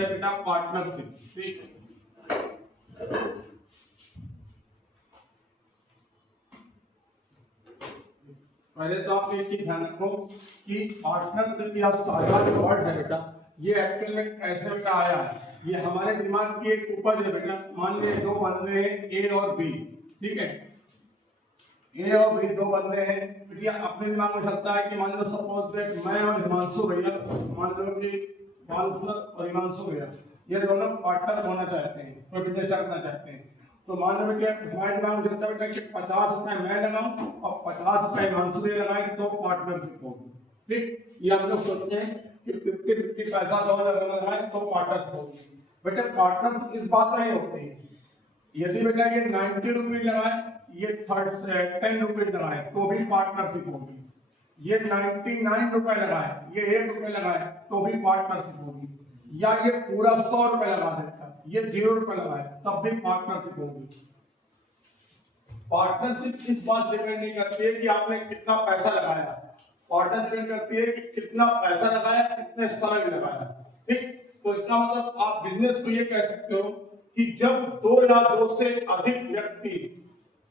है बेटा पार्टनरशिप। ठीक, पहले तो आप एक चीज ध्यान रखो कि पार्टनरशिप या साझा जो वर्ड है बेटा, ये एक्चुअल में कैसे बेटा आया है, ये हमारे दिमाग की एक उपज है बेटा। मान लीजिए दो बंदे हैं ए और बी, ठीक है, ए और बी दो बंदे हैं, बेटिया अपने दिमाग में चलता है कि मान लो सपोज दैट मैं और हिमांशु भैया, मान लो कि बालसर और हिमांशु भैया ये दोनों पार्टनर होना चाहते हैं, कोई बिजनेस करना चाहते हैं। तो मान लो बेटा हमारे दिमाग में चलता है बेटा कि 50 रुपए मैं लगाऊं और 50 रुपए हिमांशु भैया लगाएं तो पार्टनरशिप होगी। ठीक, ये हम लोग सोचते हैं कि 50-50 पैसा दोनों लगाएं तो पार्टनरशिप होगी। बेटा पार्टनरशिप इस बात नहीं होती, यदि बेटा ये 90 रुपीज लगाए, ये 10 रुपीज लगाए तो भी पार्टनरशिप होगी। ये 99 रुपए लगाए, ये 1 रुपए लगाए तो भी पार्टनरशिप होगी। या ये पूरा 100 रुपए लगा देता, ये 0 रुपए लगाए तब भी पार्टनरशिप होगी। पार्टनरशिप इस बात डिपेंड नहीं करती है कि आपने कितना पैसा लगाया, पार्टनर डिपेंड करती है कि कितना पैसा लगाया, कितने समय में लगाया। ठीक, तो इसका मतलब आप बिजनेस को ये कह सकते हो कि जब दो या दो से अधिक व्यक्ति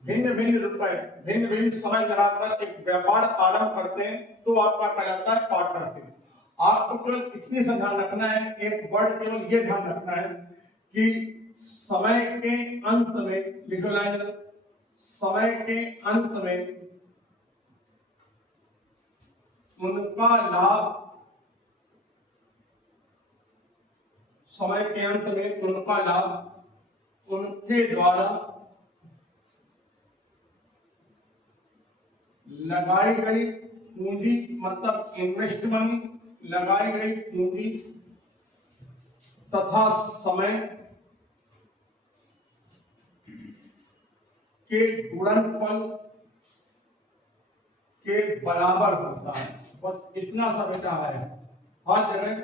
भिन्न भिन्न रुपए भिन्न भिन्न समय लगाकर एक व्यापार आरंभ करते हैं तो आपका कहलाता है पार्टनरशिप। आपको केवल इतनी सा ध्यान रखना है, एक वर्ड केवल ये ध्यान रखना है कि समय के अंत में, लिखो लाइन, समय के अंत में उनका लाभ, समय के अंत में उनका लाभ उनके द्वारा लगाई गई पूंजी, मतलब इन्वेस्ट मनी, लगाई गई पूंजी तथा समय के गुणनफल के बराबर होता है। बस इतना सा बेटा है, हर जगह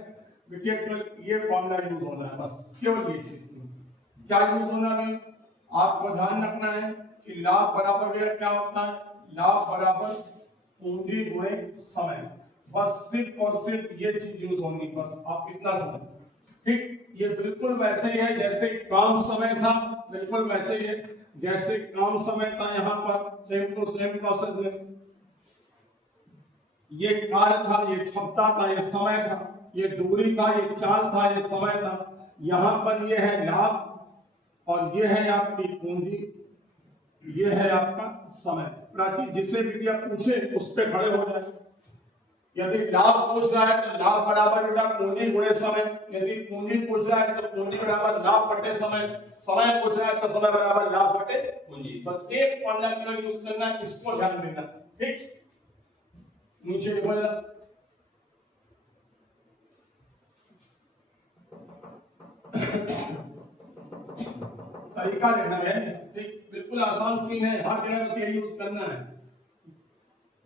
बेटिया केवल ये फॉर्मूला यूज होना है, बस केवल ये चीज क्या यूज होना है। आपको ध्यान रखना है कि लाभ बराबर क्या होता है, लाभ बराबर पूंजी गुणे समय, बस सिर्फ और सिर्फ ये चीज यूज होनी, बस आप इतना समझ। ठीक, ये बिल्कुल वैसे ही है जैसे काम समय था, बिल्कुल वैसे ही है जैसे काम समय था, यहाँ पर सेम टू सेम प्रोसेस में ये कार्य था, ये क्षमता था, ये समय था, ये दूरी था, ये चाल था, ये समय था। यहाँ पर ये है लाभ और ये है आपकी पूंजी, ये है आपका समय। प्राची जिससे बेटिया पूछे उस पे खड़े हो जाए। यदि लाभ पूछ रहा है तो लाभ बराबर बेटा पूंजी गुणे समय, यदि पूंजी पूछ रहा है तो पूंजी बराबर लाभ बटे समय, समय पूछ रहा है तो समय बराबर लाभ बटे पूंजी। बस एक फॉर्मूला केवल यूज करना है, इसको ध्यान देना। ठीक, नीचे लिखो जरा, तरीका लेना है। ठीक, बिल्कुल आसान सीन है, हर जगह बस यही यूज करना है।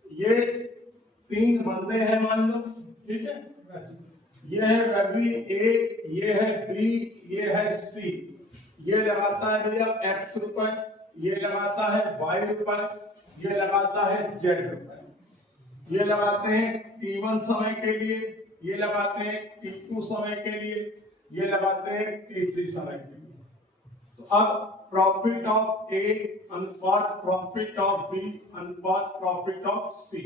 ये तीन बंदे हैं मान लो, ठीक है, ये है रवि ए, ये है बी, ये है सी। ये लगाता है भैया एक्स रुपए, ये लगाता है वाई रुपए, ये लगाता है जेड रुपए। ये लगाते हैं T1 समय के लिए, ये लगाते हैं T2 समय के लिए, ये लगाते हैं T3 समय के लिए। तो अब प्रॉफिट ऑफ ए अनुपात प्रॉफिट ऑफ बी अनुपात प्रॉफिट ऑफ सी,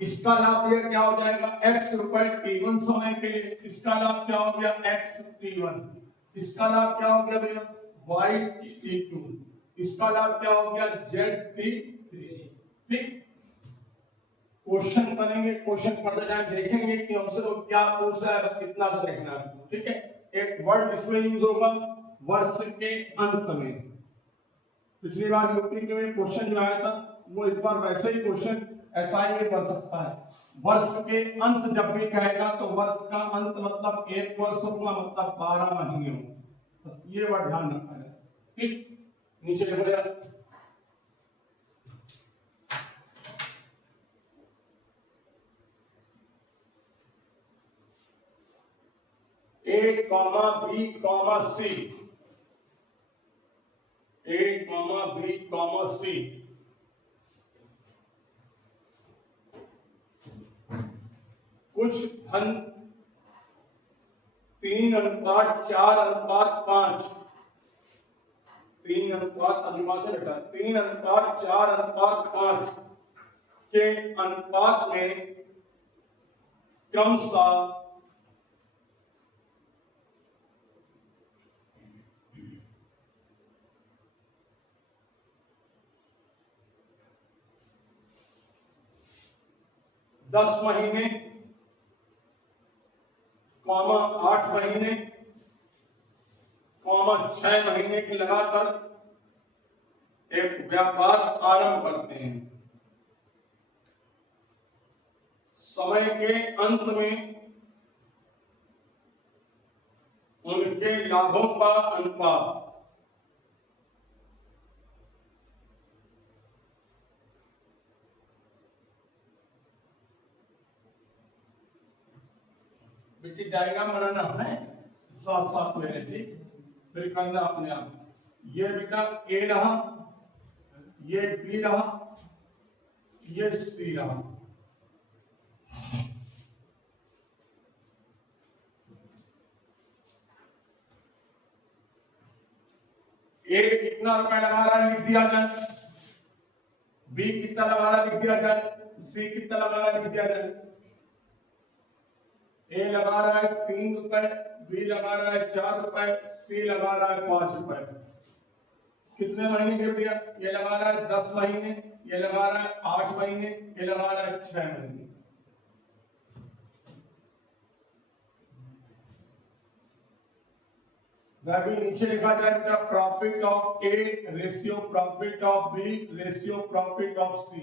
इसका लाभ यह क्या हो जाएगा, x रुपए T1 समय के लिए, इसका लाभ क्या हो गया x T1, इसका लाभ क्या हो गया भैया y T2, इसका लाभ क्या हो गया z T3। ठीक, क्वेश्चन करेंगे, क्वेश्चन पढ़ते जाए देखेंगे कि हमसे तो क्या पूछ रहा है, बस इतना सा देखना है। ठीक है, एक वर्ड इसमें यूज होगा वर्ष के अंत में। पिछली बार यूपी के में क्वेश्चन जो आया था वो इस बार वैसे ही क्वेश्चन एसआई में बन सकता है। वर्ष के अंत जब भी कहेगा तो वर्ष का अंत मतलब एक वर्ष होगा, मतलब 12 महीने होंगे, बस ये वर्ड ध्यान रखना है। ठीक, नीचे देखो जरा, ए कॉमा बी कॉमा सी, ए कॉमा बी कॉमा सी, कुछ धन 3:4:5, 3:4 है बेटा, 3:4:5 के अनुपात में क्रमशः 10 महीने, 8 महीने, 6 महीने के लगाकर एक व्यापार आरंभ करते हैं। समय के अंत में उनके लाभों का अनुपात बेटी डायग्राम बनाना है, साथ साथ में रहती फिर करना अपने आप। ये बेटा ए रहा, ये बी रहा, ये सी रहा। ए कितना रुपया लगा रहा है लिख दिया जाए, बी कितना लगा रहा है लिख दिया जाए, सी कितना लगा रहा है लिख दिया जाए। ए लगा रहा है 3 रुपए, बी लगा रहा है 4 रुपए, सी लगा रहा है 5 रुपए। कितने महीने के भैया? ये लगा रहा है 10 महीने, ये लगा रहा है 8 महीने, ये लगा रहा है 6 महीने। वह नीचे लिखा जाएगा profit of A ratio profit of B ratio profit of C.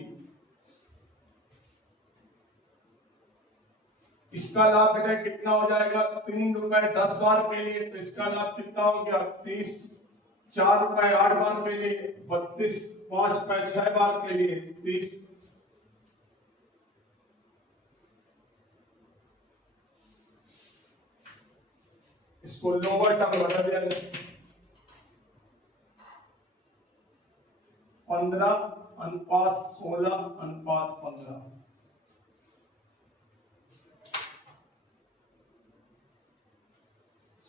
इसका लाभ बेटा कितना हो जाएगा? 3 रुपए 10 बार के लिए, तो इसका लाभ कितना हो गया? 30। 4 रुपए 8 बार के लिए 32, 5 रुपए 6 बार के लिए 30। इसको लोअर टर्म बता दिया जाए 15:16:15।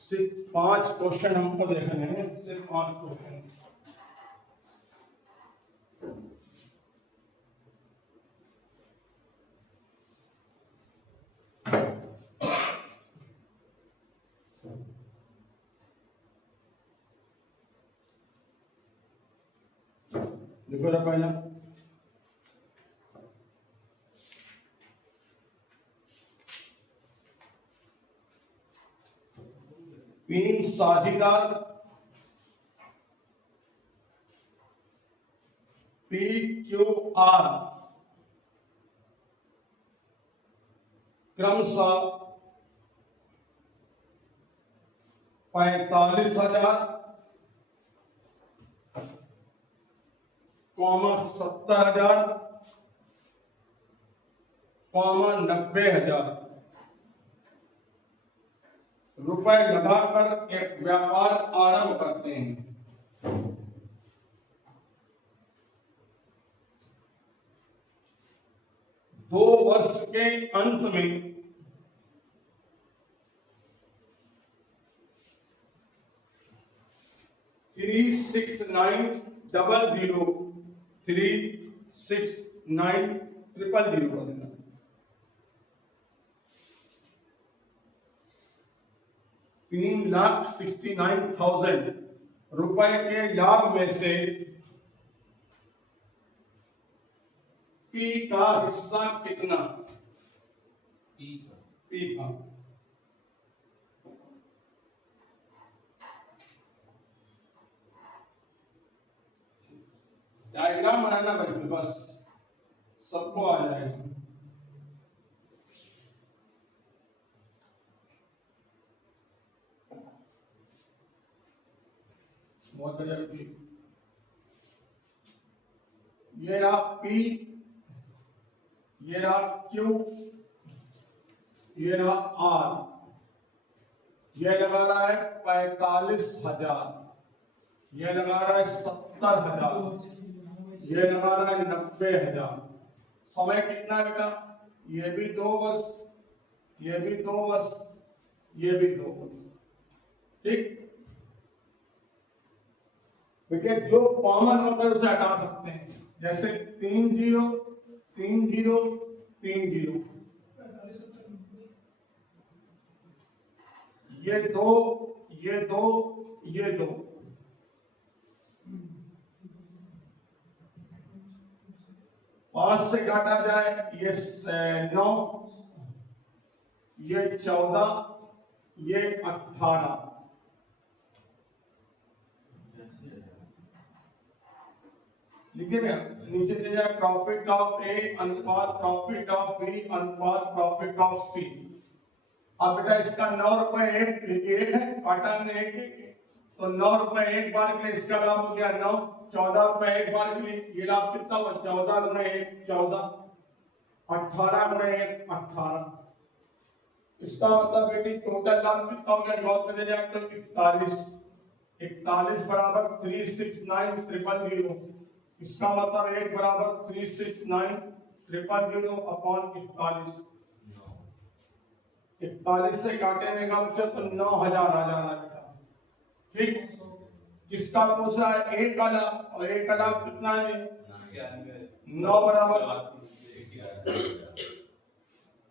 सिर्फ 5 क्वेश्चन हमको देखने हैं, सिर्फ 5 क्वेश्चन। देखो ना पहला, तीन साझीदार PQR क्रमशः 45,000, 70,000, 90,000 रुपए लगाकर एक व्यापार आरंभ करते हैं। दो वर्ष के अंत में 369,000 3,69,000 रुपए के लाभ में से पी का हिस्सा कितना? पी का डायग्राम बनाना बच्चों, बस सबको आ जाएगा। बहुत बढ़िया। ये रहा पी, ये रहा क्यू, ये रहा आर। ये लगा रहा है 45,000, ये लगा रहा है 70,000, ये लगा रहा है 90,000। समय कितना बेटा? ये भी 2 वर्ष, ये भी 2 वर्ष, ये भी 2। ठीक, देखिए जो कॉमन होता है उसे हटा सकते हैं, जैसे 3 0 3 0 3 0, ये 2 ये 2 ये 2, पांच से काटा जाए ये 9, ये 14, ये 18। लिखिए भैया, नीचे दे जाए प्रॉफिट ऑफ ए अनुपात प्रॉफिट ऑफ बी अनुपात प्रॉफिट ऑफ सी। अब बेटा इसका 9 रुपए एक है, काटा में एक, तो 9 रुपए एक बार के लिए इसका लाभ हो गया 9, 14 रुपए एक बार के लिए, ये लाभ कितना हुआ 14 गुणे 1 14, 18 गुणे 1 18। इसका मतलब बेटी टोटल लाभ कितना हो गया, गौर कर जाए तो 41, 41 बराबर 369,000। इसका मतलब 1 बराबर 369,000 अपॉन 41। 41 से काटेंगे का बच्चा तो 9,000 आ जा रहा है। ठीक, किसका पूछ रहा है, एक का लाभ, और एक का लाभ कितना है 9 बराबर।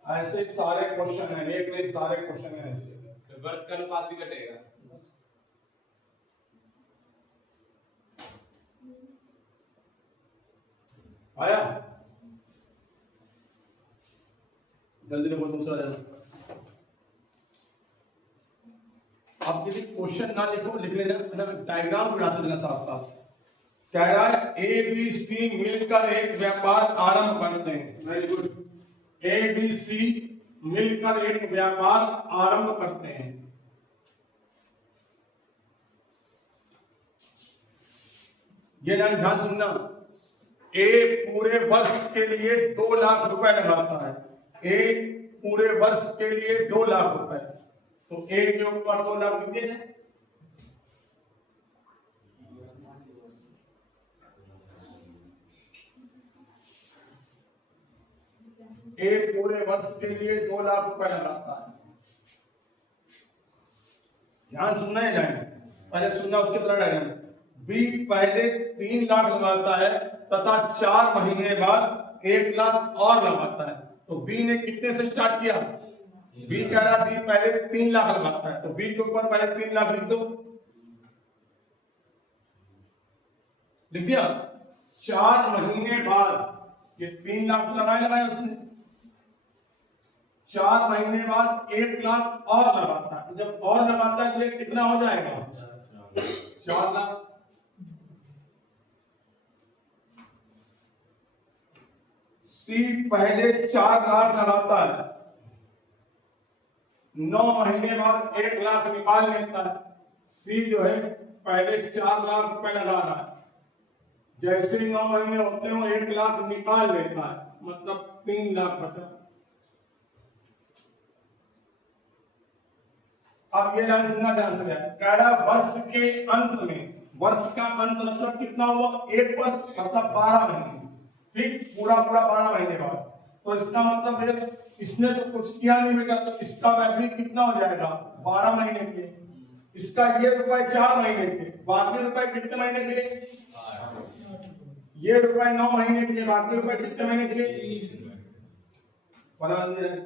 ऐसे सारे क्वेश्चन है, एक नहीं सारे क्वेश्चन है ऐसे। वर्ष का अनुपात भी कटेगा। आया, जल्दी देखो दूसरा जाना। आप किसी क्वेश्चन ना लिखो, लिख लेना, मतलब डायग्राम बनाते देना साथ साथ। कह रहा है ए बी सी मिलकर एक व्यापार आरंभ करते हैं। Very good, A B C मिलकर एक व्यापार आरंभ करते हैं। ये लाइन ध्यान सुनना, ए पूरे वर्ष के लिए 2 लाख रुपए लगाता है। ए पूरे वर्ष के लिए 2 लाख रुपए, तो ए के ऊपर 2 लाख कितने हैं, ए पूरे वर्ष के लिए 2 लाख रुपए लगाता है। ध्यान सुनना है लाइन, पहले सुनना उसके बाद डायग्राम। बी पहले 3 लाख लगाता है तथा 4 महीने बाद 1 लाख और लगाता है। तो बी ने कितने से स्टार्ट किया, बी कह रहा बी पहले 3 लाख लगाता है, तो बी के ऊपर पहले 3 लाख लिख दो, लिख दिया। 4 महीने बाद ये 3 लाख लगाया उसने, 4 महीने बाद 1 लाख और लगाता है। तो जब और लगाता है तो ये कितना हो जाएगा 4 लाख। सी पहले 4 लाख लगाता है, 9 महीने बाद 1 लाख निकाल लेता है। सी जो है पहले 4 लाख रुपए लगा रहा है, जैसे 9 महीने होते हैं 1 लाख निकाल लेता है, मतलब 3 लाख बचा। अब ये लाइन सुनना ध्यान से, कह रहा वर्ष के अंत में, वर्ष का अंत मतलब कितना हुआ, 1 वर्ष मतलब 12 महीने, ठीक, पूरा 12 महीने बाद। तो इसका मतलब है इसने तो कुछ किया नहीं बेटा, तो इसका वैल्यू कितना हो जाएगा 12 महीने के। इसका ये रुपए 4 महीने के, बाकी रुपए कितने महीने के लिए, ये रुपए 9 महीने के लिए, बाकी रुपए कितने महीने के लिए बना दीजिए।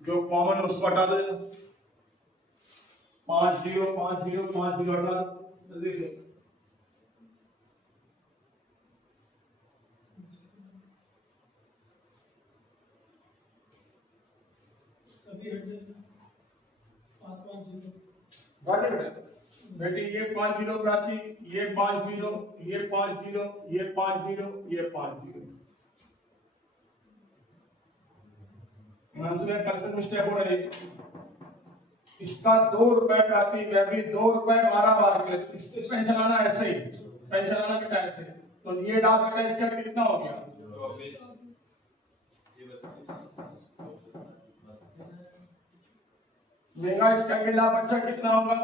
जो कॉमन उसको हटा दो, 5 0 5 0 5 0 हटा दो जल्दी से। बेटी ये 5 0 प्राची, ये 5 0, ये 5 0, ये 5 0, ये 5 0। आंसर में करेक्शन मिस्टेक हो रही है। इसका 2 रुपए प्राची, वह भी 2 रुपए 12 बार के लिए, इससे पेन चलाना ऐसे ही, पेन चलाना बेटा ऐसे। तो ये लाभ बेटा इसका कितना हो गया, महंगा इसका ये लाभ अच्छा कितना होगा,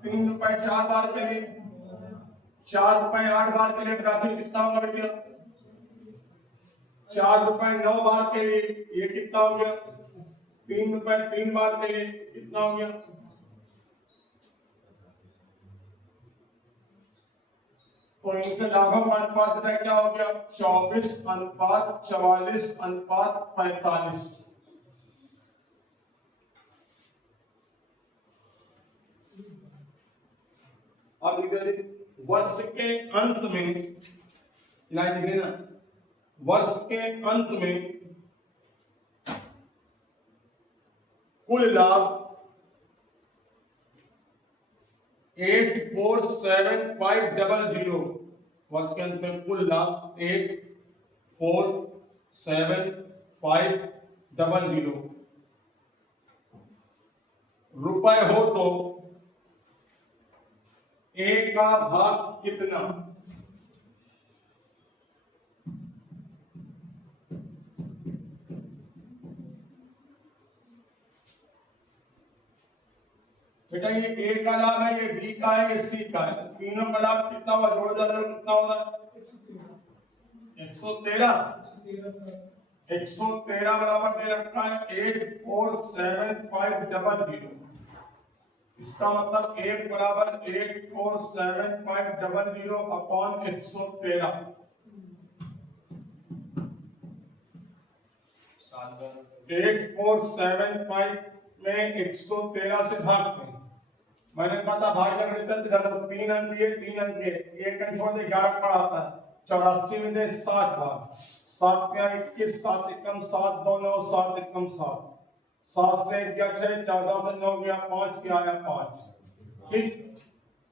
3 रुपए 4 बार के लिए, 4 रुपए 8 बार के लिए प्राचीन कितना होगा बेटा, 4 रुपए 9 बार के लिए, ये कितना हो गया ₹3 3 बार के लिए कितना हो गया? तो इनके लाभों का अनुपात क्या हो गया? 24:44:45। अब इधर वर्ष के अंत में लाइन लिखे ना, वर्ष के अंत में कुल लाभ 847,500। वर्ष के अंत में कुल लाभ 847,500 रुपए हो तो ए का भाग कितना? बेटा ये ए का लाभ है, ये बी का है, ये सी का है, तीनों का लाभ कितना हुआ? जोड़ डालो कितना होगा? 113 बराबर दे रखा है 847,500। इसका मतलब 1 बराबर 847,500 अपॉन 113। 847,500 में 113 से भागते हैं। मैंने पता भाग जब 3 अंक ये 3 अंक ये एक अंक छोड़ दे 11 का आता है। 84 में दे 7 भाग, 7 क्या 21, 7 एकम 7, 2 9, 7 एकम 7, 7 से 1 गया 6, 14 से 9 गया 5, क्या आया 5। ठीक,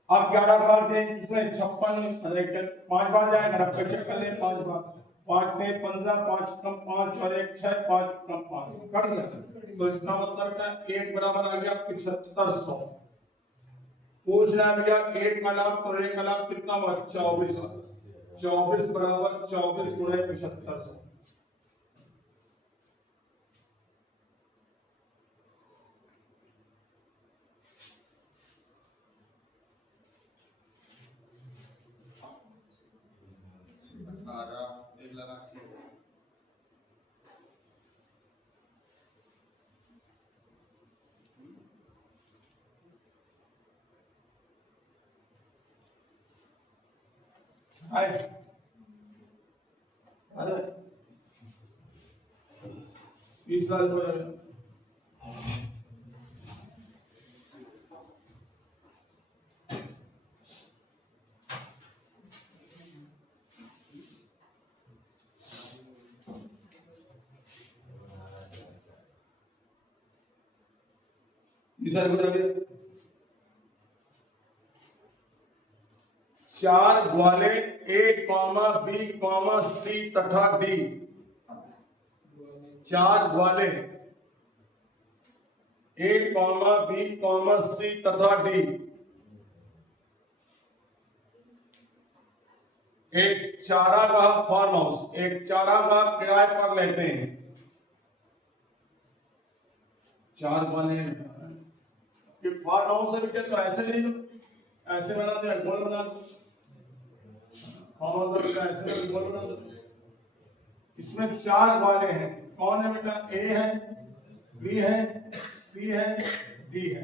अब 11 बार दें, इसमें 56 5 बार जाएगा, रफ चेक कर ले 5 बार, 5 में 15, 5 कम 5 और 1 6, 5 कम 5 कट गया। तो इसका मतलब क्या? 1 बराबर आ गया 7500। पूछ रहा है भैया 1 का लाभ, तो 1 का लाभ कितना हुआ? 24 बराबर 24 गुणे 7500। अरे 20 साल हो जाएगा। चार ग्वाले ए कॉमा बी कॉमा सी तथा डी। चार ग्वाले ए कॉमा बी कॉमा सी तथा डी एक चारागाह फार्म हाउस, एक चारागाह किराए पर लेते हैं। चार ग्वाले कि फार्म हाउस है बेटे, तो ऐसे नहीं, ऐसे बना दे, गोल बना दो, ऐसे गोल बना दो। इसमें चार ग्वाले हैं, कौन है बेटा? ए है, बी है, सी है, डी है।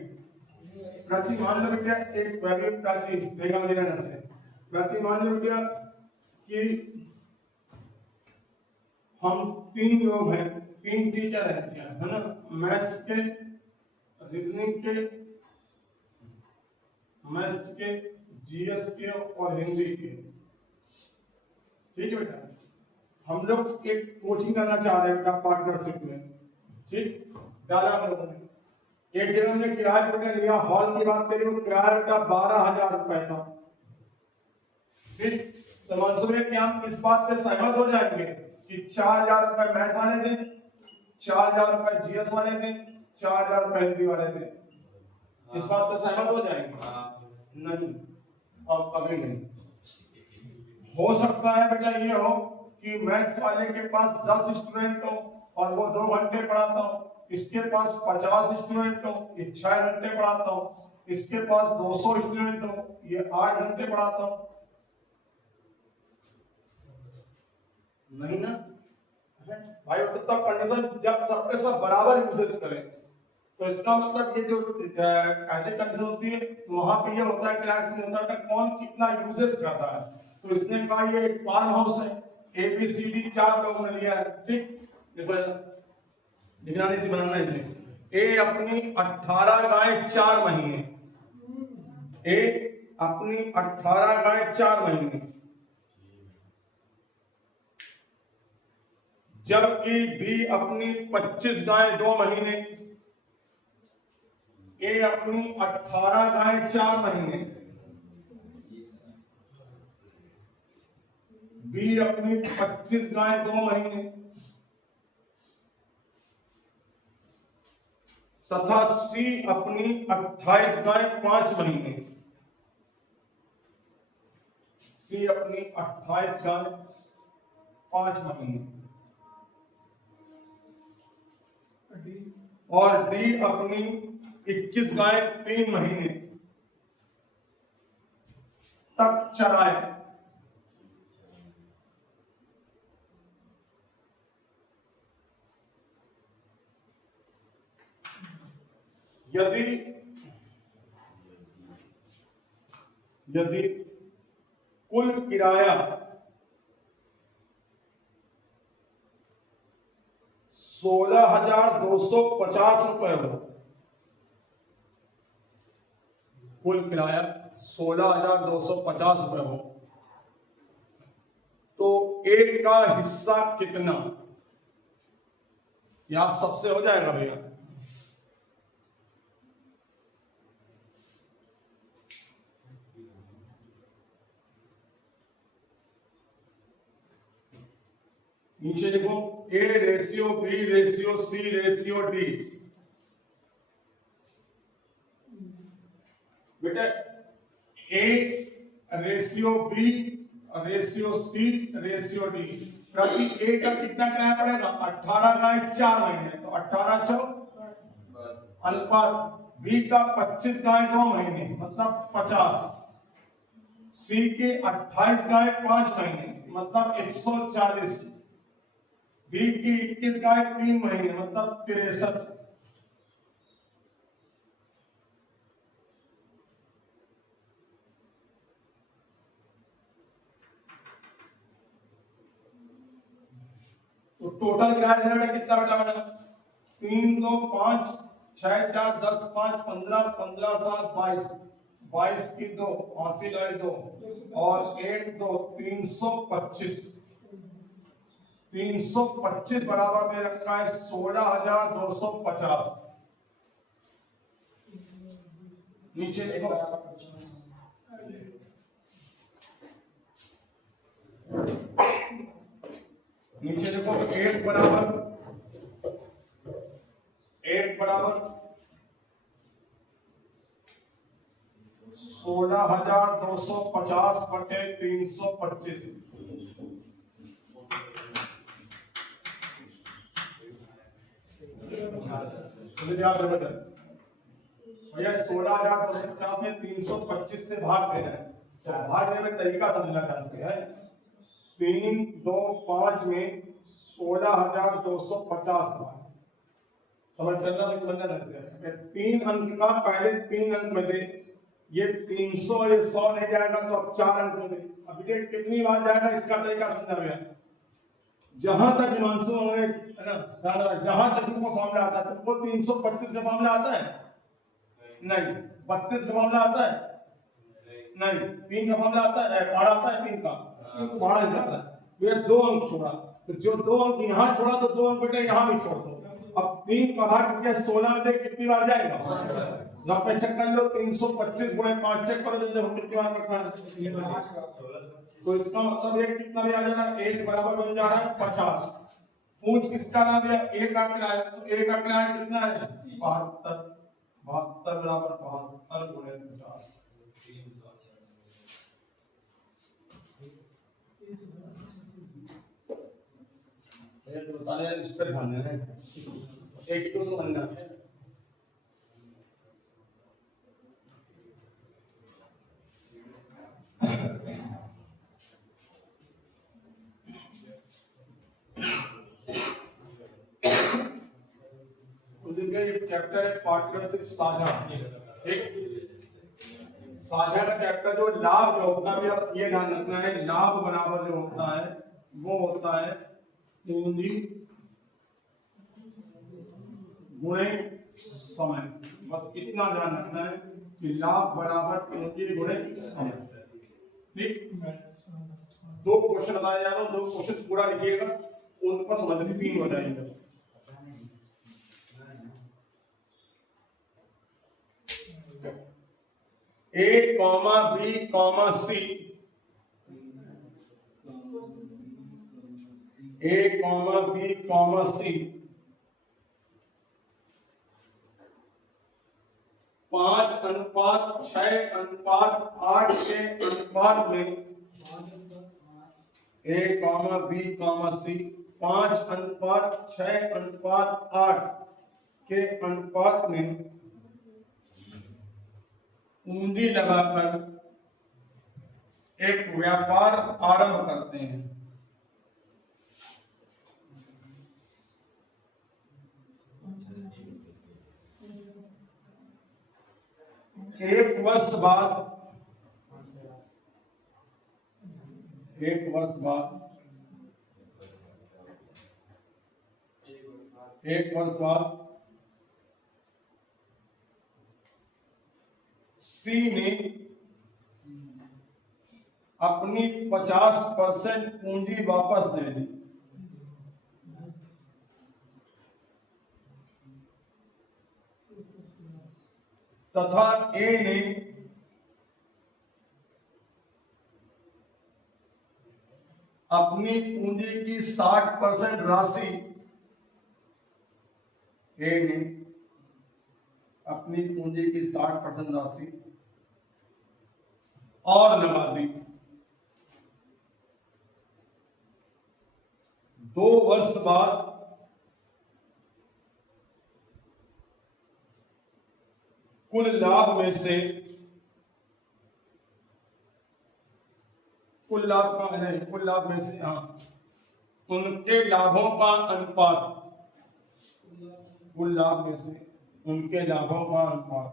प्रति मान लो बेटा एक वैल्यू प्राची देखा देना से प्रति मान लो बेटा कि हम 3 लोग हैं, 3 टीचर हैं, है ना? मैथ्स के, रीजनिंग के, मैथ्स के, जीएस के और हिंदी के। ठीक है बेटा, हम लोग एक कोचिंग करना चाह रहे हैं बेटा पार्टनरशिप में। ठीक, डाला हम लोगों ने। एक जगह हमने किराया बेटा लिया, हॉल की बात करें तो किराया बेटा 12,000 रुपए था। ठीक, तो मंसूबे कि हम इस बात पे सहमत हो जाएंगे कि 4,000 रुपए मैथ वाले दें, 4,000 रुपए जीएस वाले दें, 4,000 रुपए हिंदी वाले दें। इस बात पे सहमत हो जाएंगे? नहीं, अब कभी नहीं। हो सकता है बेटा ये हो कि मैथ्स वाले के पास 10 स्टूडेंट हो और वो 2 घंटे पढ़ाता हो, इसके पास 50 स्टूडेंट हो, ये 6 घंटे पढ़ाता हो, इसके पास 200 स्टूडेंट हो, ये 8 घंटे पढ़ाता हो। नहीं ना, भाई तो तब कंडीशन जब सबके सब बराबर यूजेस करें, तो इसका मतलब ये जो ऐसे कंडीशन होती है तो वहां पे ये होता है कि होता है कौन कितना यूजेस कर रहा है। तो इसने कहा ये एक फार्म हाउस है, ABCD 4 लोगों ने लिया है, ठीक। देखो निगरानी से बनाना है। ए अपनी 18 गाय 4 महीने, ए अपनी 18 गाय 4 महीने, जबकि बी अपनी 25 गाय 2 महीने। ए अपनी 18 गाय 4 महीने, बी अपनी 25 गाय 2 महीने, तथा सी अपनी 28 गाय 5 महीने। सी अपनी 28 गाय 5 महीने और डी अपनी 21 गाय 3 महीने तक चराए। यदि कुल किराया 16,250 रुपए हो, कुल किराया 16,250 रुपए हो, तो एक का हिस्सा कितना? ये आप सबसे हो जाएगा भैया। नीचे देखो A ratio B ratio C ratio D। बेटा A ratio B ratio C ratio D, प्रति A का कितना किराया पड़ेगा? 18 गाय 4 महीने, तो 18 चौ अनुपात B का 25 गाय 2 महीने मतलब 50, C के 28 गाय 5 महीने मतलब 140, बी की 21 गाय 3 महीने मतलब 63। तो टोटल किराया कितना बेटा? 3 2 5 6 4 10 5 15 15 7 22 22 की 2 80 गाय 2 और 1 2 325 325 बराबर दे रखा है 16,250। नीचे देखो नीचे देखो 1 बराबर 16,250 बटे 325। भैया 16,250 में 325 से भाग देना है, तो भागने में तरीका समझना ध्यान से है। 3 2 5 में 16,250 समझ चलना तो समझना ध्यान से। 3 अंक का पहले 3 अंक में से ये 300 ये 100 नहीं जाएगा तो अब 4 अंक में अब ये कितनी बार जाएगा इसका तरीका समझना भैया। जहां तक हिमांशु होंगे है ना, जहां तक उनको मामला आता है तो 325 का मामला आता है नहीं, 32 का मामला आता है नहीं, 3 का मामला आता है, 12 आता है, 3 का 12 जाता है। ये 2 अंक छोड़ा, तो जो 2 अंक यहाँ छोड़ा तो 2 अंक बेटे यहाँ भी छोड़ दो। अब 3 का भाग किया 16 में कितनी बार जाएगा? आप चेक कर लो 325 गुणे 5 चेक करो जल्दी कितनी बार करता है। तो इसका मतलब ये कितना भी आ जाएगा 1 बराबर बन जा रहा है 50। पूछ किसका ना दिया? 1 का किराया, तो 1 का किराया कितना है? 72 बराबर 72 गुणे 50। ये तो बता रहे इस पर ध्यान देना है, एक तो बनना है। देखिए ये चैप्टर है पार्टनरशिप साझा, एक साझा का चैप्टर जो लाभ जो होता है, बस ये ध्यान रखना है, लाभ बराबर जो होता है वो होता है पूंजी गुणे समय। बस इतना ध्यान रखना है कि लाभ बराबर पूंजी गुणे समय। ठीक, दो क्वेश्चन बताए जा रहा हूं, दो क्वेश्चन पूरा लिखिएगा, उनको समझने 3 हो जाएंगे। ए कॉमा बी कॉमा सी, ए कॉमा बी कॉमा सी 5:6:8 के अनुपात में, ए कॉमा बी कॉमा सी 5:6:8 के अनुपात में पूंजी लगाकर एक व्यापार आरंभ करते हैं। एक वर्ष बाद सी ने अपनी 50% पूंजी वापस दे दी। तथा ए ने अपनी पूंजी की 60% राशि, ए ने अपनी पूंजी की 60% राशि और लगा दी। 2 वर्ष बाद कुल लाभ में से कुल लाभ में से उनके लाभों का अनुपात, कुल लाभ में से उनके लाभों का अनुपात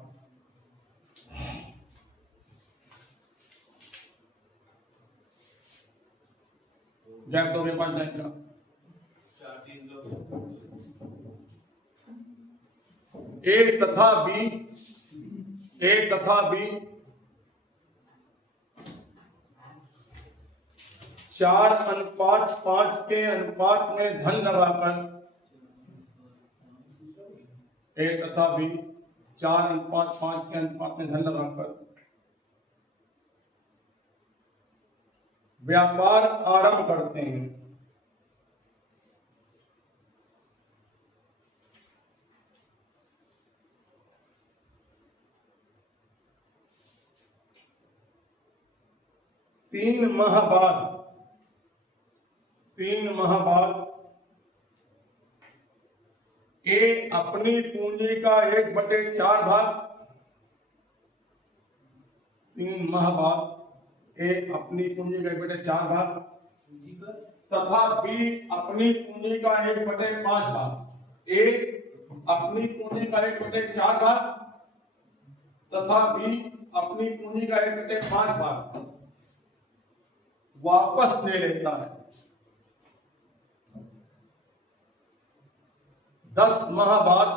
गैप 2 के 5 जाएगा। ए तथा बी 4:5 के अनुपात में धन लगाकर, ए तथा बी 4:5 के अनुपात में धन लगाकर व्यापार आरंभ करते हैं। तीन माह बाद ए अपनी पूंजी का 1/4 भाग, 3 माह बाद ए अपनी पूंजी का 1/4 भाग तथा बी अपनी पूंजी का 1/5 भाग, ए अपनी पूंजी का 1/4 भाग तथा बी अपनी पूंजी का 1/5 भाग वापस ले लेता है। 10 माह बाद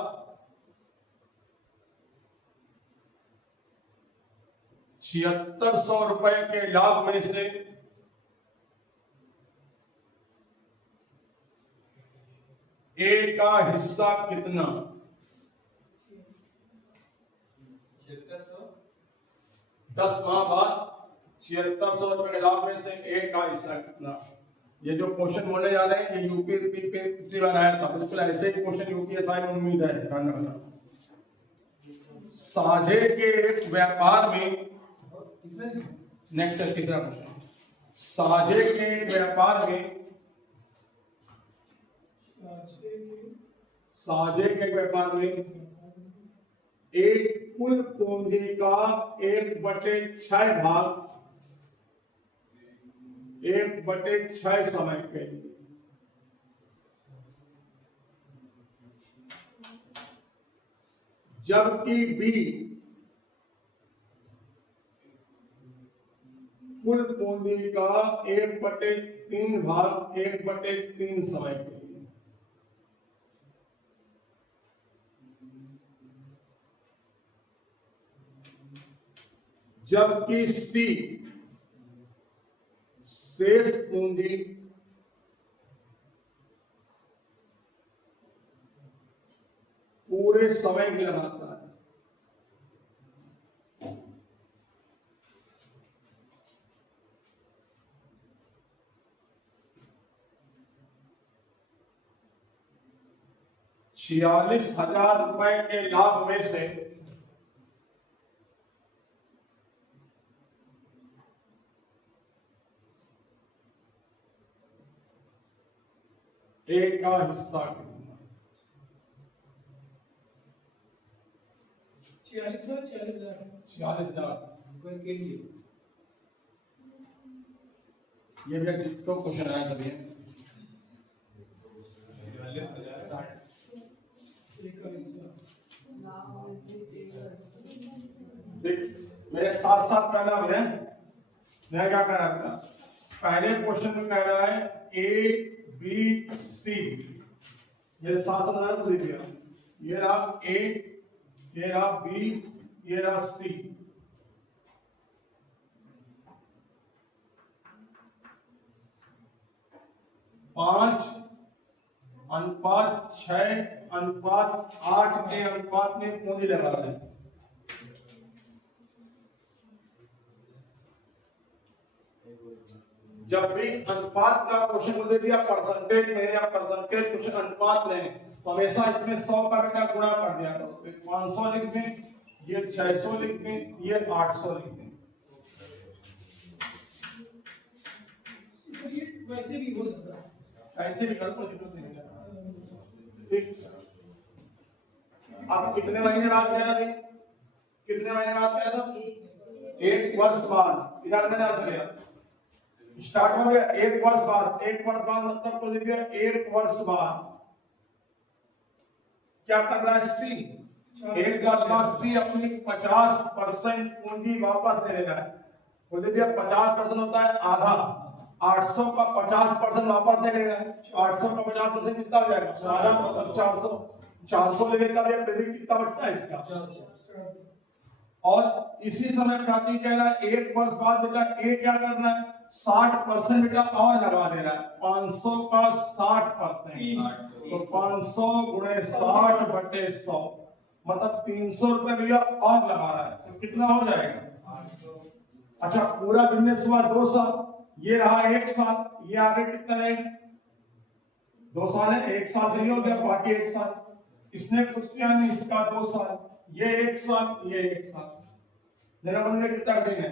₹7600 के लाभ में से ए का हिस्सा कितना? 10 माह बाद ₹7600 के लाभ में से ए का हिस्सा कितना? ये जो क्वेश्चन बोलने जा रहे हैं ये यूपी पे पिछली बार आया था, बिल्कुल ऐसे ही क्वेश्चन यूपीएसआई में उम्मीद है। ध्यान रखना, साझे के एक व्यापार में, नेक्स्ट तीसरा क्वेश्चन, साझे के एक व्यापार में एक कुल पूंजी का 1/6 भाग 1/6 समय के लिए जबकि बी कुल पूंजी का 1/3 भाग 1/3 समय के लिए, जबकि सी शेष पूंजी पूरे समय के लगाता है। ₹46,000 के लाभ में से एक का हिस्सा 46,000 के लिए ये भी तो क्वेश्चन आया कभी मेरे साथ साथ पहला है, मैं क्या कह रहा था, पहले क्वेश्चन में कह रहा है ए बी सी, मेरे साथ साथ ना तो दिया, ये रहा ए, ये रहा बी, ये रहा सी। पांच अनुपात 6 अनुपात 8 के अनुपात में पूंजी लगा रहे हैं। जब भी अनुपात का क्वेश्चन मुझे दिया परसेंटेज में या परसेंटेज क्वेश्चन अनुपात में, तो हमेशा इसमें 100 का बेटा गुणा कर दिया करो। 500 लिख दें, ये 600 लिख दें, ये 800 लिख दें। वैसे भी हो सकता है, ऐसे भी कर, कोई दिक्कत नहीं है। ठीक, आप कितने महीने बाद किया था भाई? कितने महीने बाद किया था? 1 वर्ष बाद। इधर मैंने अर्थ लिया, स्टार्ट हो गया 1 वर्ष बाद। 1 वर्ष बाद मतलब को लिख दिया 1 वर्ष बाद। क्या कर रहा है सी? 1 वर्ष बाद सी अपनी 50% पूंजी वापस ले लेगा। वो लिख दिया 50% होता है आधा, 800 का 50% वापस ले लेगा। 800 का 50% कितना हो जाएगा? आधा, मतलब 400। 400 ले लेगा, फिर भी कितना बचता है इसका? और इसी समय प्राची कह रहा है 1 वर्ष बाद बेटा ए क्या करना है? 60% बेटा और लगा दे रहा है। 500 का 60%, तो 500 गुणे 60/100 मतलब 300 रुपए भैया और लगा रहा है, तो कितना हो जाएगा? अच्छा, पूरा बिजनेस हुआ 2 साल, ये रहा 1 साल, ये आगे कितना रहेगा? 2 साल है, 1 साल तो ये हो गया, बाकी 1 साल इसने कुछ किया नहीं, इसका 2 साल, ये 1 साल, ये 1 साल, मेरा बन गया कितना कठिन है।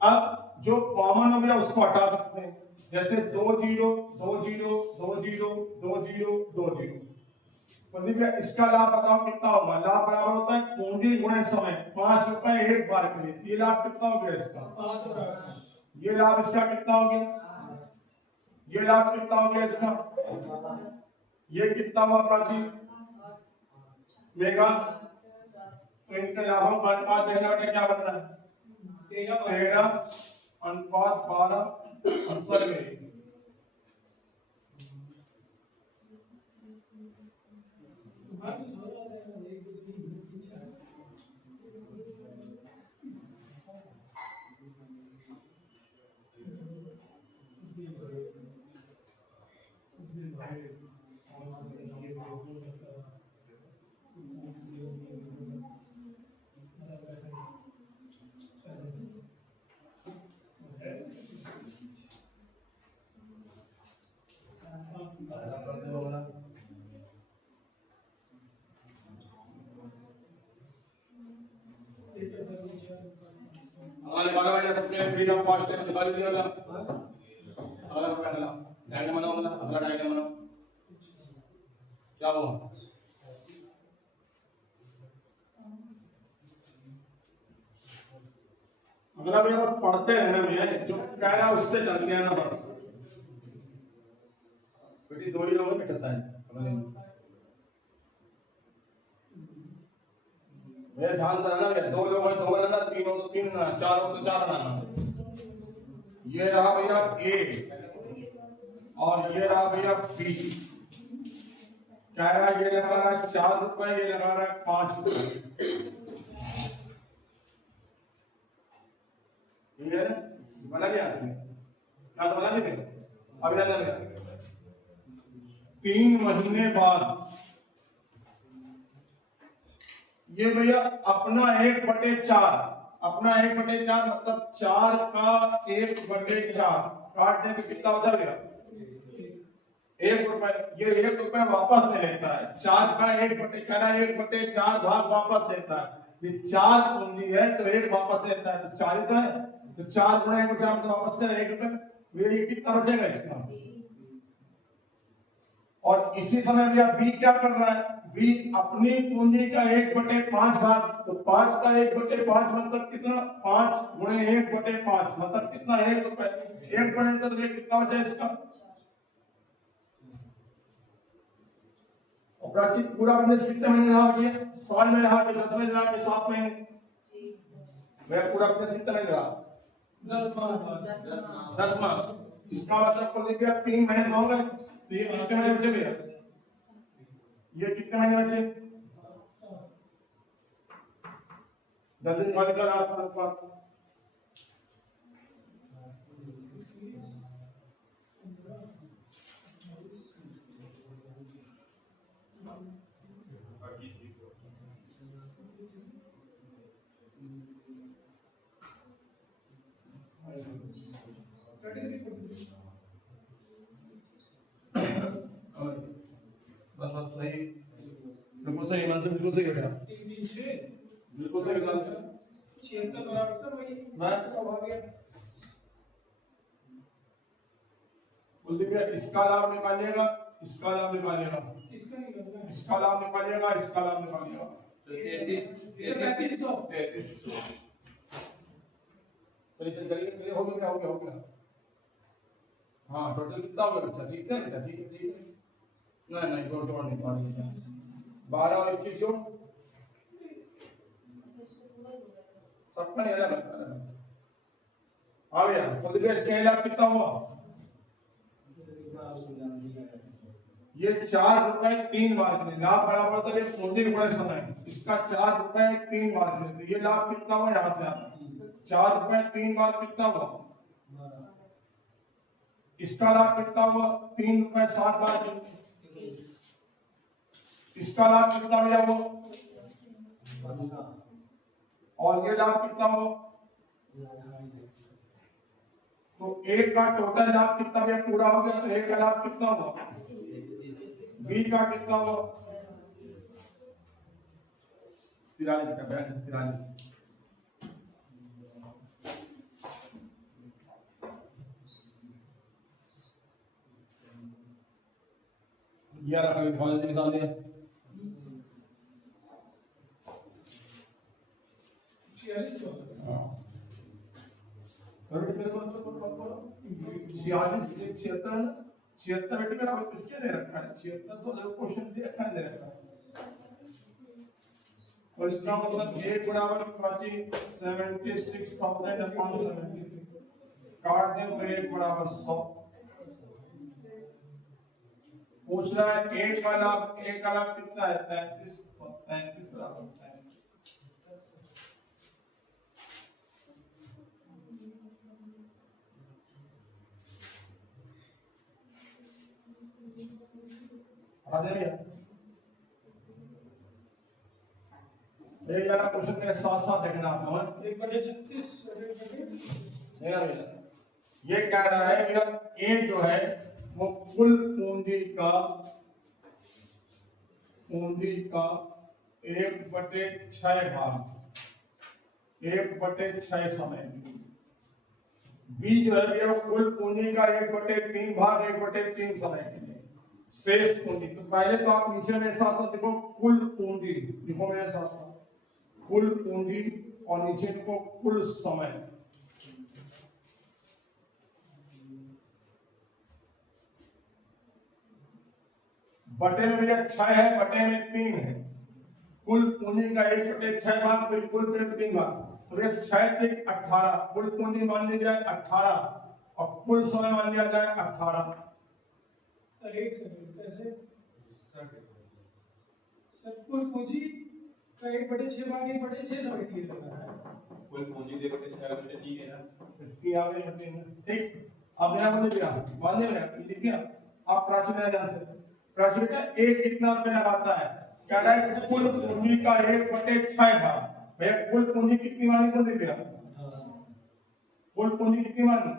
अब जो कॉमन हो गया उसको हटा सकते हैं, जैसे 2 0 2 0 2 0 2 0 2 0। इसका लाभ बताओ कितना होगा? लाभ बराबर होता है पूंजी गुणे समय, 5 रुपए एक बार के लिए। ये लाभ कितना हो गया इसका? ये लाभ इसका कितना हो गया? ये लाभ कितना हो गया इसका? ये कितना हुआ प्राची? मेगा, तो इनका लाभ का अनुपात देखना बेटा क्या बन रहा है? 13 अनुपात 12 आंसर में। हमारे 12 बजे सबने फ्री ऑफ कॉस्ट है, निकाल दिया था। अगला पहला डायग्राम बनाओ, मतलब अगला डायग्राम बनाओ, क्या हुआ? अगला भैया बस पढ़ते रहना भैया, जो कह रहा है उससे चलते हैं ना बस। बेटी 2 ही लोग बेटा साहब मेरे ध्यान से रहना भैया, 2 लोग हैं 2 बनाना, 3 हो तो 3 बनाना, 4 हो तो 4 बनाना। ये रहा भैया ए और ये रहा भैया बी। कह रहा है ये लगा रहा है 4 रुपए, ये लगा रहा है 5 रुपए। ये है ना, बना दिया आपने, क्या तो बना दिया। अब याद आ 3 महीने बाद ये भैया अपना 1/4, अपना 1/4 मतलब 4 का 1/4 काट दे तो कितना बचा भैया 1 रुपए। ये 1 रुपए वापस नहीं लेता है, 4 का 1/4 भाग वापस देता है। ये 4 पूंजी है तो 1 वापस देता है, तो 4 ही तो है, तो 4 गुणा 1/4 तो वापस दे 1 रुपए। ये कितना बचेगा इसका। और इसी समय भैया बी क्या कर रहा है, बी अपनी पूंजी का 1/5 भाग, तो 5 का 1/5 मतलब कितना 5 गुणे 1/5 मतलब कितना 1 रुपए। 1 पॉइंट तो ये कितना बचा इसका। और प्राचीन पूरा बिजनेस कितने महीने रहा भैया, साल में रहा कि 10 महीने रहा कि 7 महीने, मैं पूरा बिजनेस कितने महीने रहा 10 माह 10 माह। इसका मतलब कुल भैया 3 महीने हो गए, तो ये कितने महीने बचे भैया, ये कितने महीने बचे 10 दिन बाद का लास्ट। बस बस सही, बिल्कुल सही आंसर, बिल्कुल सही बेटा, बिल्कुल सही आंसर। 76 बराबर सर वही बस सब आ गया। कुलदीप भैया इसका लाभ निकालिएगा, इसका लाभ निकालिएगा, किसका निकलना है इसका लाभ निकालिएगा, इसका लाभ निकालिएगा। तो 3300 चलिए चलिए हो गया हो गया हो गया। हाँ टोटल कितना हो गया बच्चा, ठीक है बेटा, ठीक है ठीक है। नहीं जोड़ नहीं पा रही 12 और 21 जोड़ सबका नहीं अलग आ गया। खुद भी इसके लाभ कितना हुआ, ये 4 रुपए 3 बार के लाभ बराबर था ये पूंजी बड़े समय, इसका 4 रुपए 3 बार के, तो ये लाभ कितना हुआ यहाँ से आता 4 रुपए 3 बार कितना हुआ, इसका लाभ कितना हुआ 3 रुपए 7 बार के, इसका लाभ कितना हुआ वो, और ये लाभ कितना हुआ, तो एक का टोटल लाभ कितना भैया पूरा हो गया, तो एक का लाभ कितना हुआ, बी का कितना हुआ 43 का 43। ये रखा कॉलेज निकाल दिया 76 बेटे का किसके दे रखा है, 7600 जो क्वेश्चन दे रखा है, दे रखा है। और इसका मतलब एक बराबर प्राची 76,576 काट दे तो एक बराबर 100। पूछ रहा है एक का लाभ कितना है 33 बराबर 33। आ जाइए एक जरा क्वेश्चन के साथ साथ देखना आप लोग 1/36 नहीं ना भैया। ये कह रहा है कि ए जो है वो कुल पूंजी का 1/6 भाग 1/6 समय, बी जो है ये कुल पूंजी का 1/3 भाग 1/3 समय के लिए शेष पूंजी। तो पहले तो आप नीचे मेरे साथ साथ देखो कुल पूंजी, लिखो मेरे साथ साथ कुल पूंजी और नीचे लिखो कुल समय। बटे में भैया 6 है, बटे में 3 है, कुल पूंजी का 1/6 भाग, फिर कुल पे 3 भाग, तो ये 6 से 18, कुल पूंजी मान ली जाए 18 और कुल समय मान लिया जाए 18। सर एक सेकंड कैसे सर कुल पूंजी का 1/6 भाग 1/6 समझ लिए लगा है कुल पूंजी देखते 6 बटे ठीक है ना। ये आगे बढ़ते हैं, ठीक। अब यहाँ मुझे दिया मान लिया ये देखिए, आप प्राचीन ज्ञान से प्राचीन का एक कितना रुपए लगाता है, कह रहा है कुल पूंजी का 1/6 भाग। भैया कुल पूंजी कितनी मानी कौन दे दिया, कुल पूंजी कितनी मानी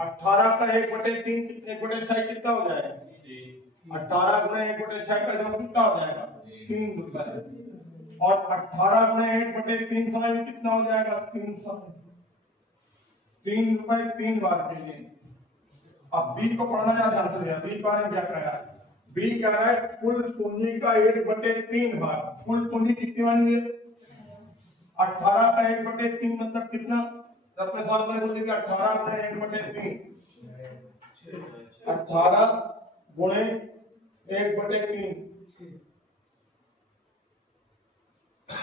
18 का 1/3 1/6 कितना हो जाएगा, 18 गुणे 1/6 का जो कितना हो जाएगा 3 रुपए, और 18 गुणे 1/3 समय में कितना हो जाएगा 3 समय, 3 रुपए 3 बार के लिए। अब बी को पढ़ना या ध्यान से, बी के बारे में क्या कह रहा है, बी कह रहा है कुल पूंजी का 1/3 भाग, कुल पूंजी कितनी मानी है 18 का 1/3 मतलब कितना, 10 में साल में बोलते 18 गुणे 1/3, 18 गुणे 1/3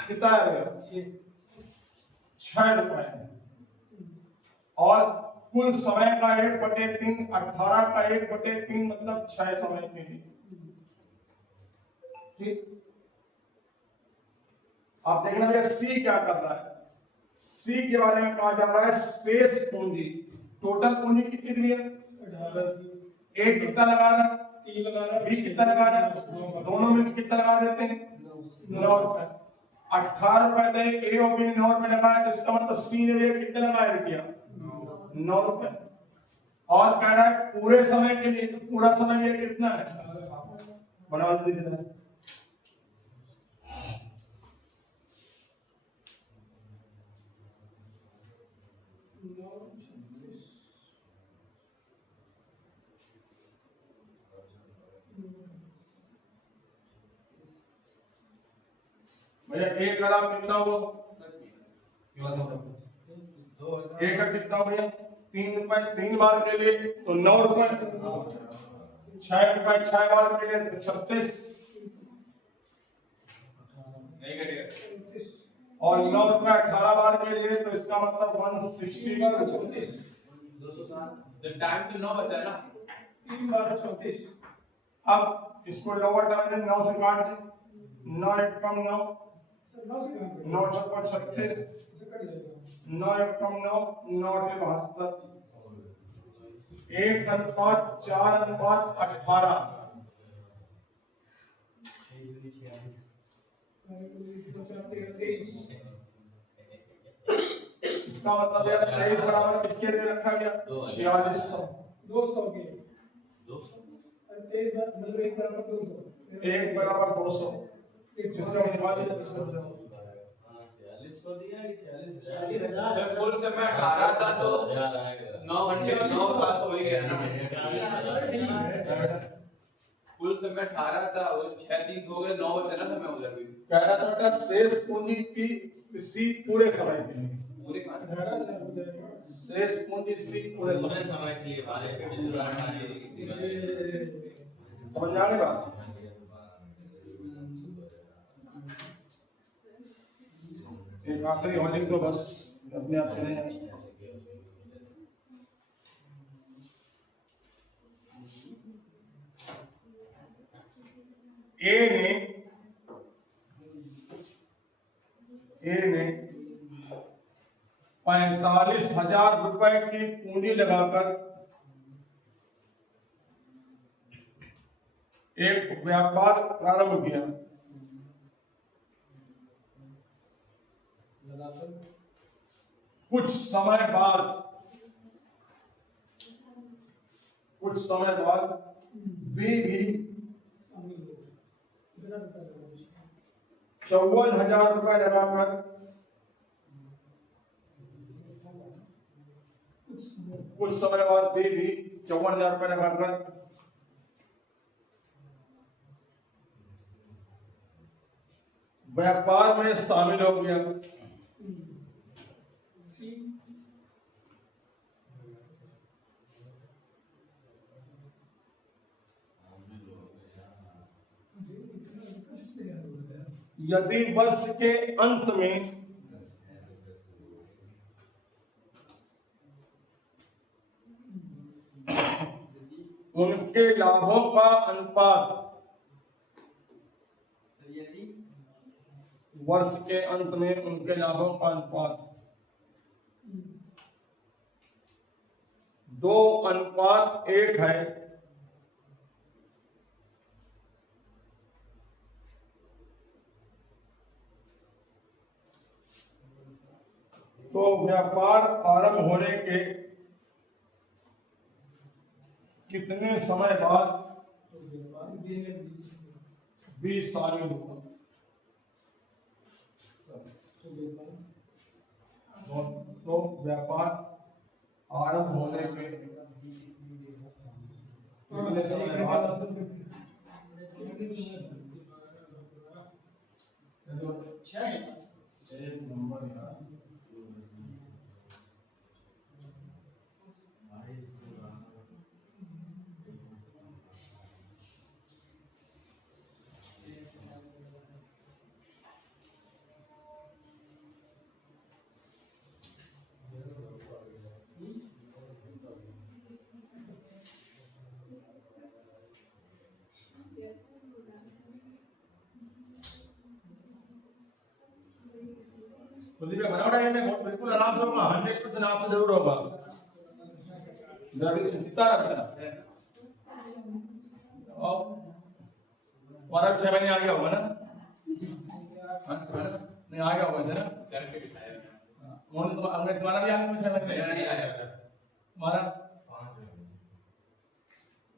कितना है 6 रुपए, और कुल समय का 1/3, 18 का 1/3 मतलब 6 समय के लिए, ठीक। आप देखना भैया सी क्या कर रहा है, सी के बारे में कहा जा रहा है शेष पूंजी, टोटल पूंजी कितनी दी है 18 एक कितना लगा रहा है, 3 लगा रहा बी कितना लगा रहा है, दोनों में कितना लगा देते हैं 9 रुपए, 18 रुपए दे ए और बी 9 रुपए लगाया, तो इसका मतलब सी ने ये कितना लगाया रुपया 9 रुपए, और कह रहा है पूरे समय के लिए, तो पूरा समय ये कितना है बना दीजिए, भैया एक का दाम कितना हुआ, एक का कितना हो भैया 3 रुपए 3 बार के लिए तो 9 रुपए, 6 रुपए 6 बार के लिए तो 36, नहीं कटेगा, और 9 रुपए 18 बार के लिए तो इसका मतलब 160। 34 तो टाइम तो 9 बचा ना, 3 बार 34 अब इसको लोअर टर्म 9 से काट दे, 9 एक कम 9, सर 9 से कम 9 छप्पन 36, से कट जाएगा 9 एक कम 9, 9 के 72, 1:4:18, इसका मतलब है 23 बराबर किसके लिए रखा गया 4600, 200 के 23 मतलब 1 बराबर 200 1 बराबर 200, जिसका मतलब है जब कुल समय 18 था तो 9 घंटे 9 साल हो ही गया ना, कुल समय 18 था वो 6 दिन हो गए, 9 बचा ना समय उधर भी, कह रहा था बेटा शेष पूंजी की सी पूरे समय के लिए, पूरे शेष पूंजी सी पूरे समय समय के लिए वाले समझ आ गई बात। एक आखिरी होलिंग को बस अपने आप चले जाए। ए ने 45,000 रुपए की पूंजी लगाकर एक व्यापार प्रारंभ किया, कुछ समय बाद 54,000 रुपए लगाकर कुछ समय बाद भी 54,000 रुपए लगाकर व्यापार में शामिल हो गया। यदि वर्ष के अंत में उनके लाभों का अनुपात वर्ष के अंत में उनके लाभों का अनुपात 2:1 है, तो व्यापार आरंभ होने के कितने समय बाद 20 साल होगा? तो व्यापार आरंभ होने के कितने समय बाद? एक नंबर यार, कुलदीप भाई बनाओ टाइम में बिल्कुल आराम से होगा, 100% आपसे जरूर होगा। कितना रखना और 6 महीने आ गया होगा ना? नहीं आ गया होगा ना? करके दिखाया मोहन तो अंग्रेज तुम्हारा भी आ गया 6 महीने नहीं आया हमारा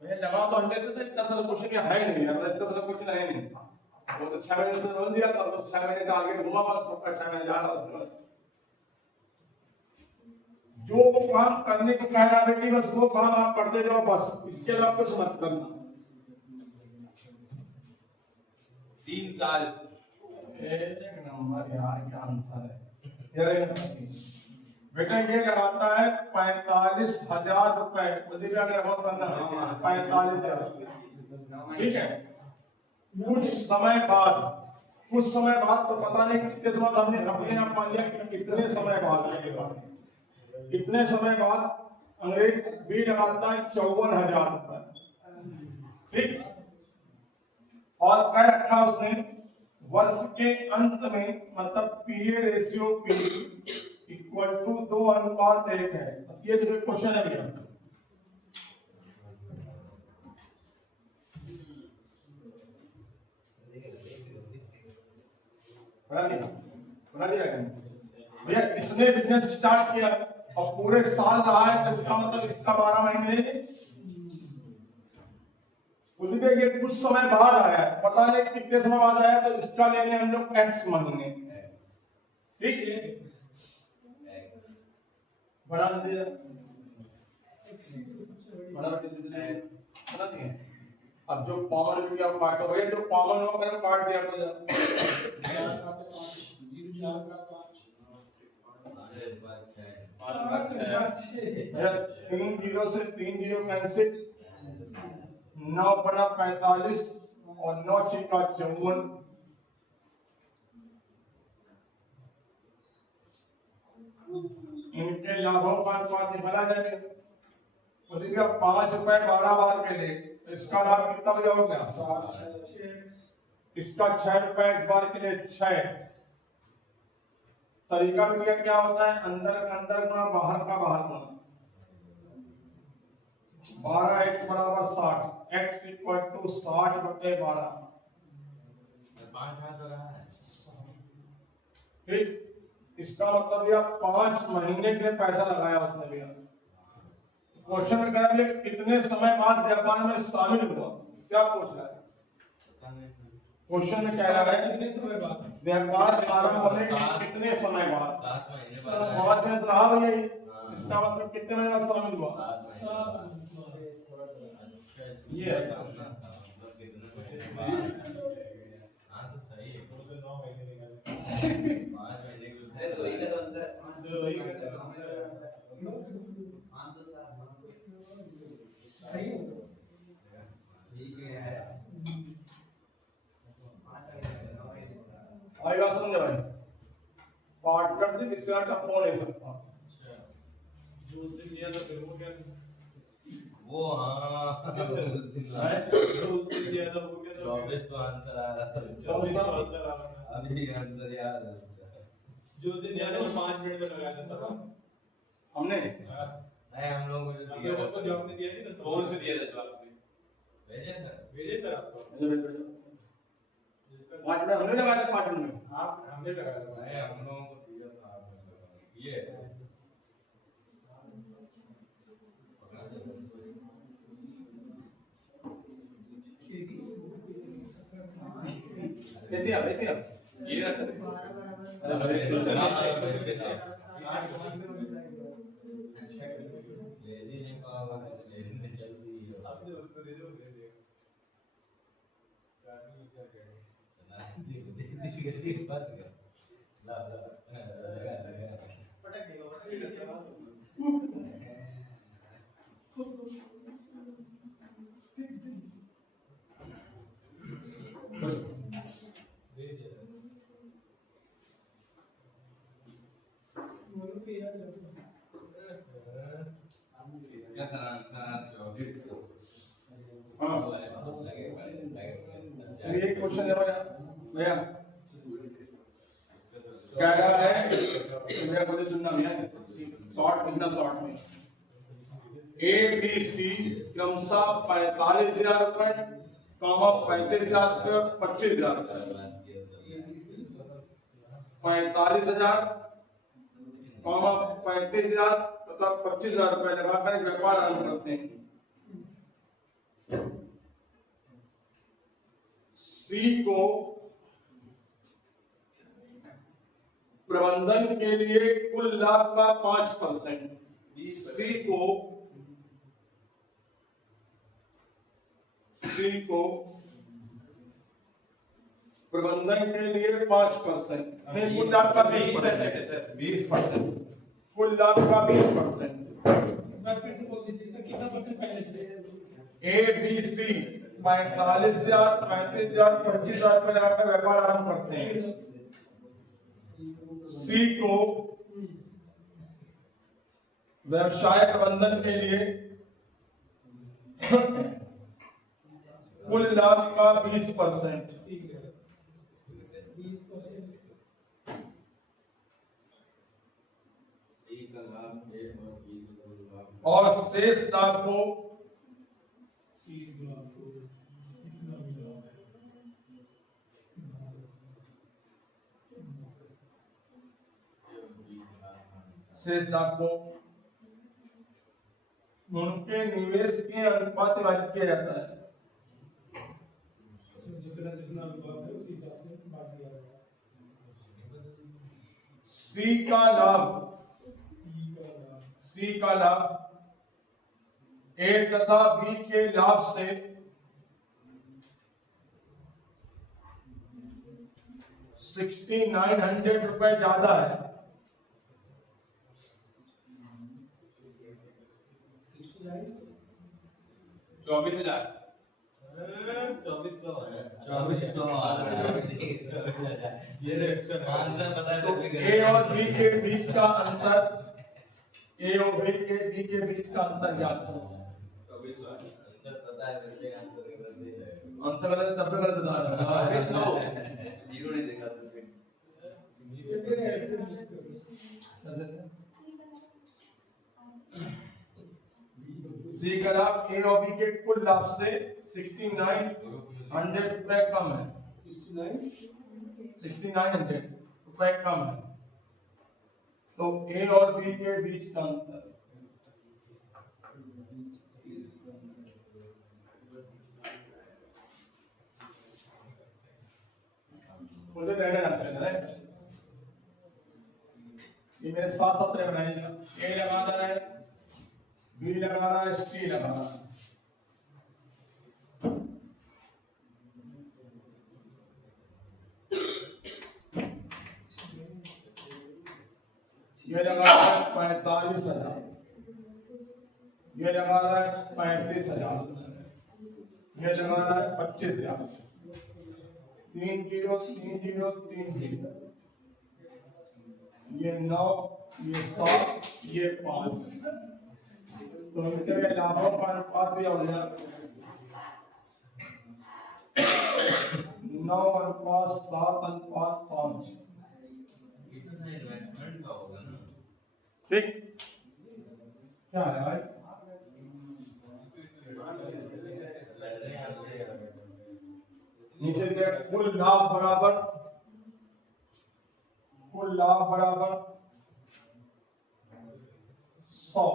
भैया लगाओ तो 100 तो इतना सारा क्वेश्चन है नहीं यार, इतना सारा क्वेश्चन है नहीं। वो तो 6 महीने तो बोल दिया था, बस 6 महीने का आगे घुमा बस सबका 6 महीने जा रहा उसके बाद। जो काम करने को कह रहा बेटी बस वो काम आप करते जाओ बस, इसके अलावा कुछ मत करना। 3 साल एक नंबर यार, क्या आंसर है बेटा? ये लगाता है 45,000 रुपए, मुझे भी अगर बहुत करना 45,000, ठीक है। कुछ समय बाद तो पता नहीं कितने समय बाद, हमने अपने आप मान लिया कि कितने समय बाद लगेगा। कितने समय बाद अंग्रेज भी लगाता है 54,000 रुपए, ठीक। और कह रखा उसने वर्ष के अंत में, मतलब पीए रेशियो पी इक्वल टू 2:1 है। बस ये जो क्वेश्चन है भैया, बना दिया भैया। किसने बिजनेस स्टार्ट किया और पूरे साल रहा है, तो इसका मतलब इसका 12 महीने ये कुछ समय बाद आया है, पता नहीं कितने समय बाद आया, तो इसका लेंगे हम लोग x महीने, ठीक है। बड़ा दिया बड़ा दिया। अब जो कॉमन भी आप काटो भैया, जो कॉमन हो गया काट दिया तो 3 0 से 3 0 कैंसिल, 9 बड़ा 45 और 9 छिका 54। इनके लाभों का अनुपात निकाला जाएगा। तो इसका 5 रुपए 12 बार के लिए, इसका लाभ कितना बजा हो गया? इसका 6 रुपए इस बार के लिए 6। तरीका भी क्या होता है? अंदर का अंदर गुना बाहर का बाहर गुना। 12x बराबर 60, x इक्वल टू 60 बटे 12, 5 हाथ हो रहा है, ठीक। इसका मतलब यह 5 महीने के लिए पैसा लगाया उसने भैया। क्वेश्चन में कह दिया कितने समय बाद व्यापार में शामिल हुआ, क्या पूछ रहा है? क्वेश्चन में कह रहा है कितने समय बाद व्यापार आरंभ होने के कितने समय बाद। 7 महीने बाद 5 महीने तो रहा भैया, इसका मतलब कितने महीने बाद शामिल हुआ? ये है। हाँ तो सही है, 5 महीने के तो वही का तो अंतर सही है। ठीक है। आई बात समझ भाई, पार्टनर से किसी का फोन ले सकता हूँ। जो उसने लिया था फिर वो क्या वो हाँ जो उसने लिया था वो क्या था 24 तो आंसर आ रहा था 24 आंसर आ रहा था अभी आंसर याद है उसका। जो उसने लिया था वो 5 मिनट में लगाया था सर हमने नहीं हम लोगों को जो आप दिया लोगों को जवाब नहीं दिया थी तो कौन से दिया था जवाब आपने? भेजे सर भेजे सर आपको जिसका 5 मिनट हमने लगाया था, 5 मिनट में। आप हमने लगाया था नहीं हम लोगों को दिया था आपने ये लेते आप ये रखते थे। ले नहीं पाओगे लेने चल रही है आपने उसको दे दो दे दिया गाड़ी में क्या करें चला दे बस गया ला लगा पटक देगा दे दिया बोलो कि यार जब इसका सर आंसर 24 को हाँ लगे अभी एक क्वेश्चन है भैया क्या है मेरा मुझे सुनना भैया, शॉर्ट लिखना, शॉर्ट में ए बी सी क्रमशः 45,000 रुपए, 35,000 रुपए, 25,000 रुपए, 45,000, 35,000 तथा 25,000 रुपए लगाकर व्यापार आरंभ करते हैं। सी को प्रबंधन के लिए कुल लाभ का 5%, सी को प्रबंधन के लिए 5%, कुल लाभ का 20%, 20%, कुल लाभ का 20%। मैं फिर से बोल दीजिए सर कितना परसेंट पहले से ए बी सी 45,000, 35,000, 25,000 रुपए लगाकर व्यापार आरंभ करते हैं। सी को व्यवसाय प्रबंधन के लिए कुल लाभ का 20%, ठीक है 20% एक लाभ एक और एक लाभ और शेष लाभ को उनके निवेश के अनुपात विभाजित किया जाता है। जितना जितना अनुपात है उसी हिसाब से बांट दिया जाएगा। सी का लाभ, सी का लाभ सी का लाभ ए तथा बी के लाभ से 6,900 रुपए ज्यादा है। 24,000 2400 आंसर पता है तो ए और बी के बीच का अंतर, ए और बी के बीच का अंतर ज्ञात करो। आंसर पता है इसके आंसर कर दे आंसर गलत है, तब भी गलत बता रहा हूं। जीरो नहीं देखा तो फिर सी का लाभ ए और बी के कुल लाभ से 6,900 रुपए कम है, 6,900 रुपए कम है। तो ए और बी के बीच का अंतर मुझे कहना चाहते हैं, ये मेरे साथ सत्र बनाइएगा। ए लगा रहा है, बी लगा रहा है, सी लगा रहा है। ये लगा रहा है 45,000, ये लगा रहा है 35,000, ये लगा रहा है 25,000। 3 0 3 0 3 0, ये 9, ये 7, ये 5, तो इनके लाभों का अनुपात भी हो गया 9 अनुपात 7 अनुपात 5। ये तो ना इन्वेस्टमेंट का होगा ना। ठीक, क्या है भाई? लड़ रहे हैं आपसे यार। नीचे दिया कुल लाभ बराबर 100।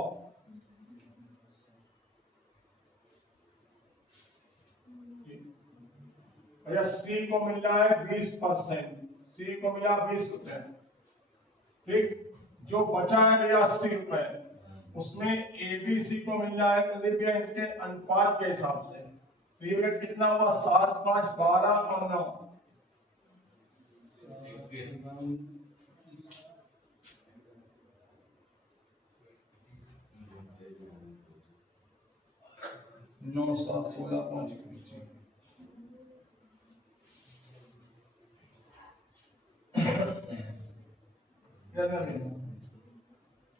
भैया सी को मिल रहा है 20%, सी को मिला 20 रुपए, ठीक। जो बचा है भैया 80 रुपए, उसमें एबीसी को मिल रहा है प्रदीप भैया इनके अनुपात के हिसाब से, तो ये कितना हुआ 7 5 12 और 9, 9 7 16 5 के नीचे।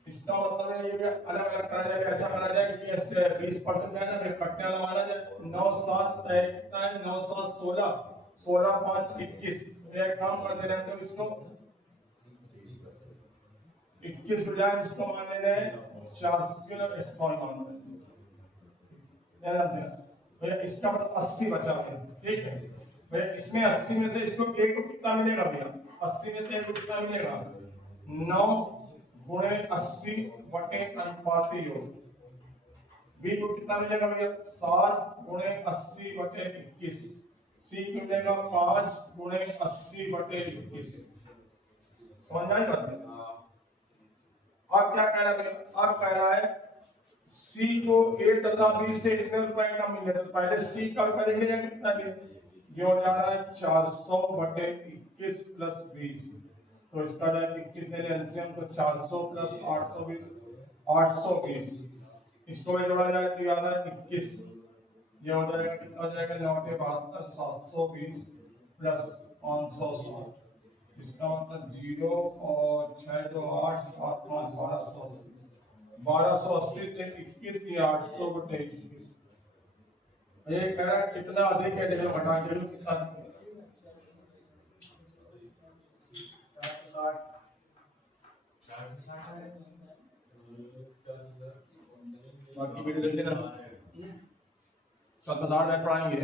इसका मतलब है ये अलग अलग करा जाए, ऐसा करा जाए कि 20% है ना, कटने वाला माना जाए 9 7 कितना है 9 7 16 16 5 21, एक काम कर दे रहे हैं तो इसको 21 हो जाए, इसको मान ले रहे हैं 400 किलो 100 मान रहे हैं, भैया इसका मतलब 80 बचा है, ठीक है भैया। इसमें 80 में से इसको एक को कितना मिलेगा भैया, 80 में से एक को कितना मिलेगा 9 गुणे 80 बटे अनुपाती योग, बी को कितना मिलेगा भैया 7 गुणे 80 बटे 21, सी को मिलेगा 5 गुणे 80 बटे 21। समझ में आई बात? आप क्या कह रहे हैं, आप कह रहा है सी को ए तथा बी से इतने रुपए का मिले, तो पहले सी का करेंगे या कितना भी ये हो जा रहा है 400 बटे 21 प्लस 20, तो इसका जाए 21 ले एलसीएम, तो 400 प्लस 820 820, इसको जोड़ा जाए तो आ रहा है 21, ये हो जाएगा कितना हो जाएगा 9 के 72 720 प्लस 560, इसका मतलब 0 और 6 2 8 7 5 1280 से 21 ये 800 बटे 21, ये कह रहा है कितना अधिक है, देखो घटा के कितना बाकी वीडियो देख लेना, कल 10 पढ़ाएंगे।